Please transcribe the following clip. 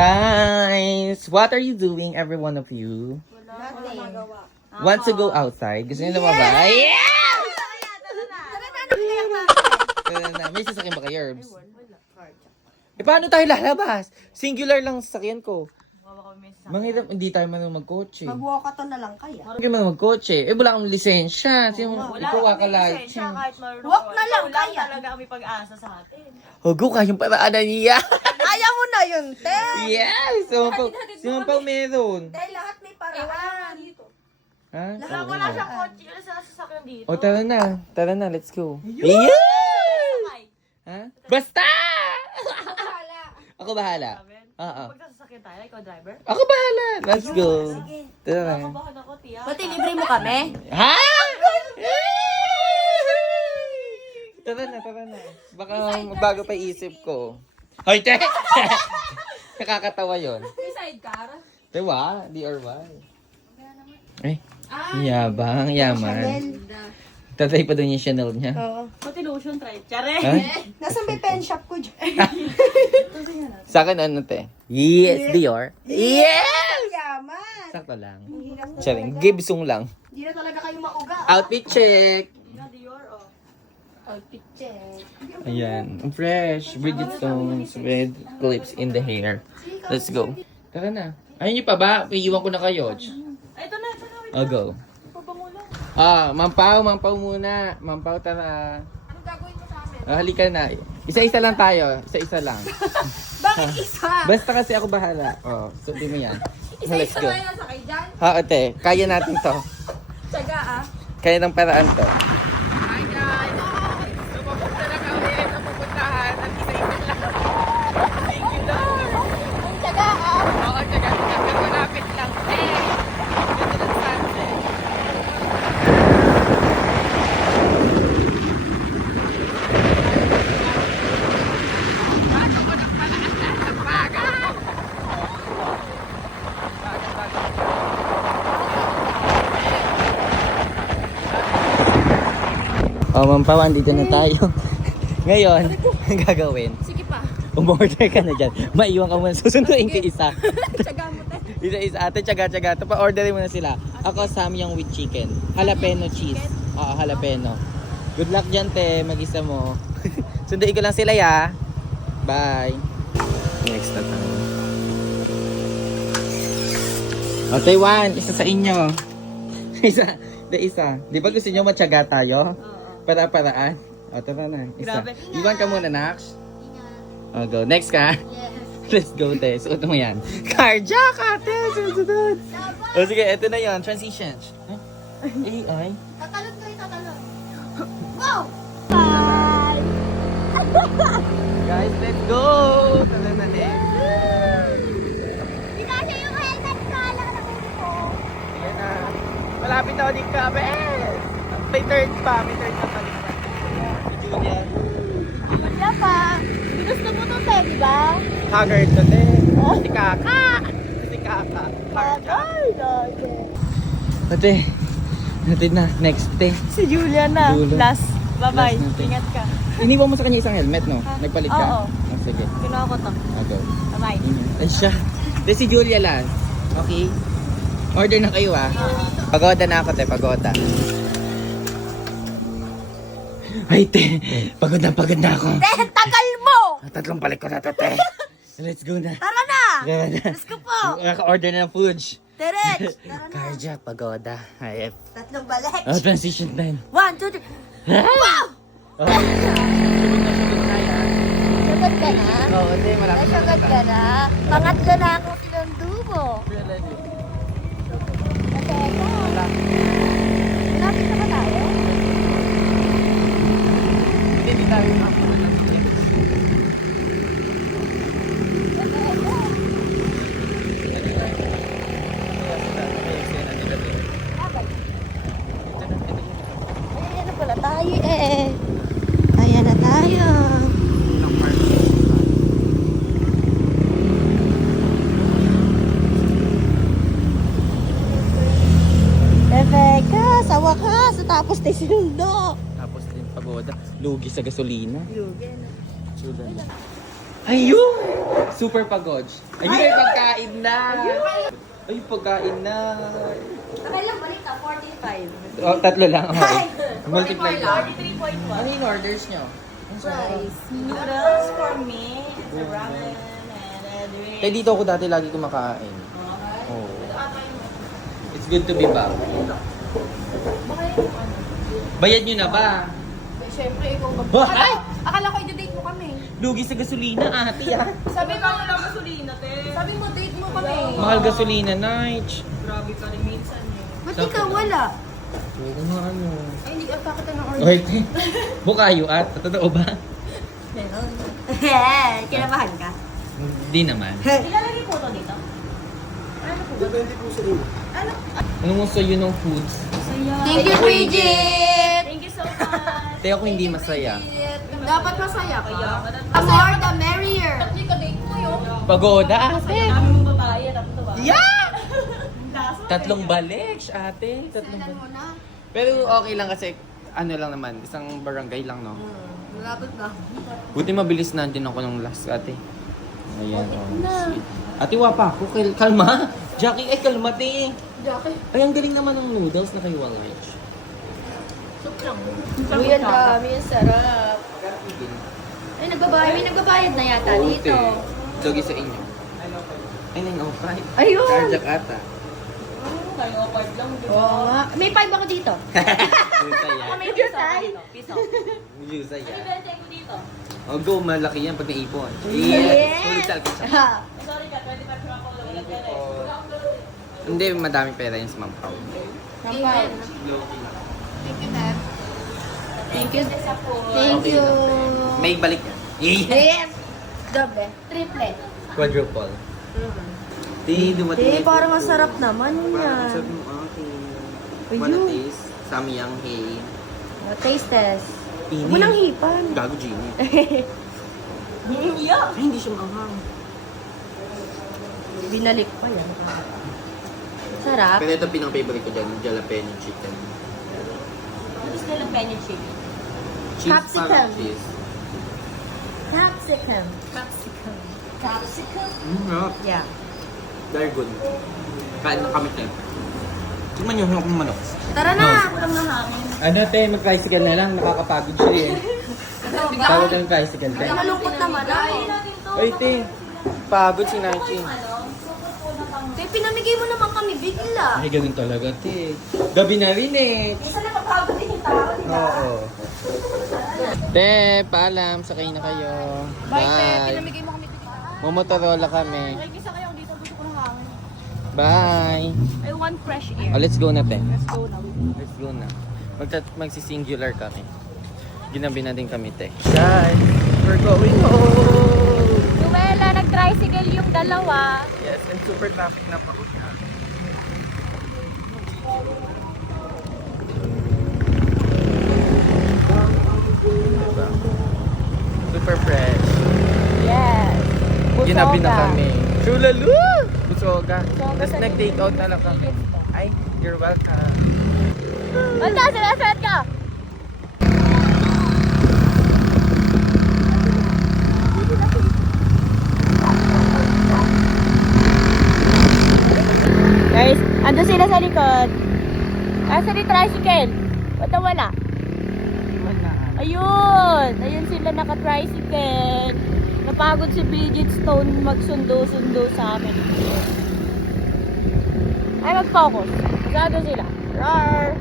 Guys, what are you doing, every one of you? Nothing. Want to go outside? Gusto niyo lumabas? Yeah! Tara na. May sasakyan ba kayo, Herbs? Eh, paano tayo lalabas? Singular lang sasakyan ko. Manghirap, hindi tayo marunong magkotse. Mag-walkathon na lang kaya. Hindi kayo marunong magkotse. Eh, wala akong lisensya. Sino ikaw ka license? Walk na lang kaya. Talaga kami pag-asa sa atin. Hugo, kayong paraanan niya. Kaya mo na yun, te. Yes! Sumampaw meron. Te, lahat may paraan. Ha? Wala siyang kotse. Wala sa sasakyan dito. O, tara na. Tara na, let's go. Yeah! Ha? Basta! Ako bahala. Oo. Pag sasakyan tayo, ikaw driver? Ako bahala. Let's go. Tara. Nakabahan ako, tiya. Pati libre mo kami? Ha? Tara na. Baka bago pa isip ko. Hoy, te! Nakakatawa yun. May sidecar? Diba? Di or why? Eh, yabang, yaman. Tatay pa doon yung Chanel niya. Oo. Pati lotion, try. Tsare! Ha? Nasaan may pen shop ko dyan? Sa akin ano, te? Yes, Dior. Yes! Yaman. Sakto lang. Ang hirap na Charing, talaga. gibsong lang. Hindi na talaga kayo mauga. Outfit check! Dior, oh. Outfit check. Ayan, ang fresh. Bridget Stones with clips in the hair. Let's go. Tara na. Ayun niyo pa ba? Iiwan ko na kayo. Ay, ito na. I'll go. Pabango lang. Mampaw muna. Mampaw, tara. Anong gagawin mo sa amin? Halika na. Isa-isa lang tayo. Isa-isa lang. Bakit isa? Basta kasi ako bahala. Suti mo yan. Let's Isa-isa go. na yung nasakay dyan? Ha, ate. Kaya natin to. Tsaga ah. Kaya ng paraan to. Ang tsaga ah. Mampaw, andito na tayo. Ngayon, ang gagawin, Sige pa. umorder ka na dyan. Maiwan ka muna. Susunduin ko isa. Tsaga mo tayo. Isa-isa. Ate, tsaga-tsaga. Ito pa, orderin mo na sila. Ako, samyang with chicken. Jalapeno cheese. Oo, jalapeno. Good luck dyan, te. Mag-isa mo. Sunduin ko lang sila, ya. Bye. Next na tayo. O, Taiwan. Isa sa inyo. Isa. Di ba gusto nyo matyaga tayo? Para-paraan. O, tara na. Isa. Grabe. Iwan ka muna, Nax. O, go. Next ka. Let's go, te. Suot mo yan. Carjack, ate! Sunod. O, sige. Ito na yan. Transitions. Huh? AI? Tatalon kayo, tatalon. Wow! Bye! Guys, let's go! Tara na, next. Hindi kasi yung helmet ko, alam na ko. Ayan na. Malapit na ako din ka, bes! May third pa balikan. Si Julian. Wala pa. Gusto mo to, te, di ba? Haggard to, te. Si Kaka. Carjack. Ate, natin na. Next day. Si Julia na. Julia. Last. Bye-bye. Last natin. Ingat ka. Iniwan mo sa kanya isang helmet, no? Nagpalit ka? Oo. Oh, sige. Kinuha ko to. Go. Bye-bye. Ayan siya. Ito si Julia last. Okay? Order na kayo, ah. Pagoda na ako, te. Pagoda. Ay, te. Pagod na ako. Te, tagal mo! Tatlong balik ko na to, te. Let's go na. Tara na! Tara na. Let's go po! Naka-order na ng foods. Direct! Tara na. Carjack, pagoda. Ay, Tatlong balik. transition time. 1, 2, 3. Wow! Sagad ka na? Oo, te. Malapit na. Sagad ka na? Pangatlo na ako sinundo mo. Teka. Malapit na ba tayo? Hindi tayo makapunod lang. Ayan na pala tayo eh. Ayan na tayo. Teka, sa wakas, tapos tayo sinundo. Tapos din pagoda. Lugi sa gasolina. Lugi na. Sudan. Ayun! Super pagod. Ayun ay pagkain na! Ay, pagkain na! Sabay lang balik ka, 45. Oh, tatlo lang. Okay. Multiply 44 lang. lang. 43.1. Ano yung orders nyo? Fries. Noodles for me. It's a ramen and a drink. Kaya dito ako dati lagi kumakain. Oh. It's good to be back. Bayad nyo na ba? Siyempre, ikaw ba? Bah! Ay! Akala ko i-date mo kami. Lugi sa gasolina, ate ah. Sabi mo, Walang gasolina, te. sabi mo date mo kami. Mahal gasolina, Nige. Grabe ka rin minsan eh. Ba't ikaw wala? Huwag nga ano. Ay, hindi ka kita ng order. Okay, te. Bukayo at. Totoo ba? Meron. Kinabahan ka? Hindi naman. Ilalagay po ito dito. Ano mo sa'yo ng foods? Thank you, Bridget! Thank you so much. Te, ako hindi masaya. Dapat masaya ka. Kaya, The more, the merrier. Pagoda, ate. dami mong babae. Tapos ito ba? Yeah! Laso. Tatlong balik, ate. Tatlong Kailan balik. mo na? Pero okay lang kasi, ano lang naman, isang barangay lang, no? Malapit na. Buti mabilis na din ako nung last, ate. Ayan, oh. Sweet. Ate, wapa ako. Kalma. Jackie, ay kalma, te. Jackie. Ay, ang galing naman ng noodles na kayo, Lunch. Uy, ang dami. Ang sarap. Ay, nagbabayad. May nagbabayad na yata dito. Dogi sa inyo. Ay, 905. Ayun. Carjack ata. Tayo awkward lang. di ba? Oo nga. May 5 ako dito. Puta Ako yan. may piso ako dito. Piso. Yusa Ano yan. bente ko dito? Oh, go, malaki yan pag naipon. Yes. Ulit talaga siya. Ha. Sorry ka, 25 lang ako. Walang pera eh. Oh. Wala akong laro eh. Hindi, madaming pera yun sa Ma'am Pao. Amen. Low-key lang. Thank you, Dad. Thank you. Sa food. Thank Okay you. lang. May balik yan. Yeah. Yes. Doble. Triple. Quadruple. Di, dumating. Eh, parang masarap naman Parang yan. sabi mo, okay. Ayun. Wanna taste? Samyang hey. Taste test. Ini. Huwag mo nang hipan. Gago, Genie. Yeah. Ay, hindi siya maanghang. Binalik pa yan. Sarap. Pero ito pinang-favorite ko dyan, jalapeno chicken. Ano gusto nilang penny chicken? Cheese, Capsicum. parang cheese. Capsicum. Capsicum. Capsicum? Sarap. Yeah. Very good. Kain na kami tayo. Tingnan nyo, yung manok. Tara na. Walang nahangin. Ano te, mag-tricycle na lang, nakakapagod siya eh. Tawag ng tricycle te. Ay, malungkot naman ako. natin to. Ay te, pagod si Nachi. Kaya pinamigay mo naman kami bigla. Ay, gawin talaga te. Gabi na rin eh. Isa napapagod din yung tao, di ba? Oo. Te, paalam, sakay na kayo. Bye, te. Pinamigay mo kami bigla. Motorola kami. Ay, kisa kayo dito. Gusto ko ng hangin. Bye. I want fresh air. Oh, let's go na te. Let's go now. Let's go na. Magsi-singular kami. Ginabi na din kami te. Guys, we're going home. Luwela, nag-tricycle yung dalawa. Yes, and super traffic na pa. Diba? Super fresh. Yes. Ginabi na kami. Chulalu! Busoga. Busoga Tapos sa nag-take out na lang kami. Ay, you're welcome. Basta, sinasad ka! Guys, ando sila sa likod. Asa ni tricycle? Ba't wala? Ayun! Ayun sila naka-tricycle. Napagod si Bridget Stone magsundo-sundo sa amin. Ay, mag-focus. Gado sila. Rar!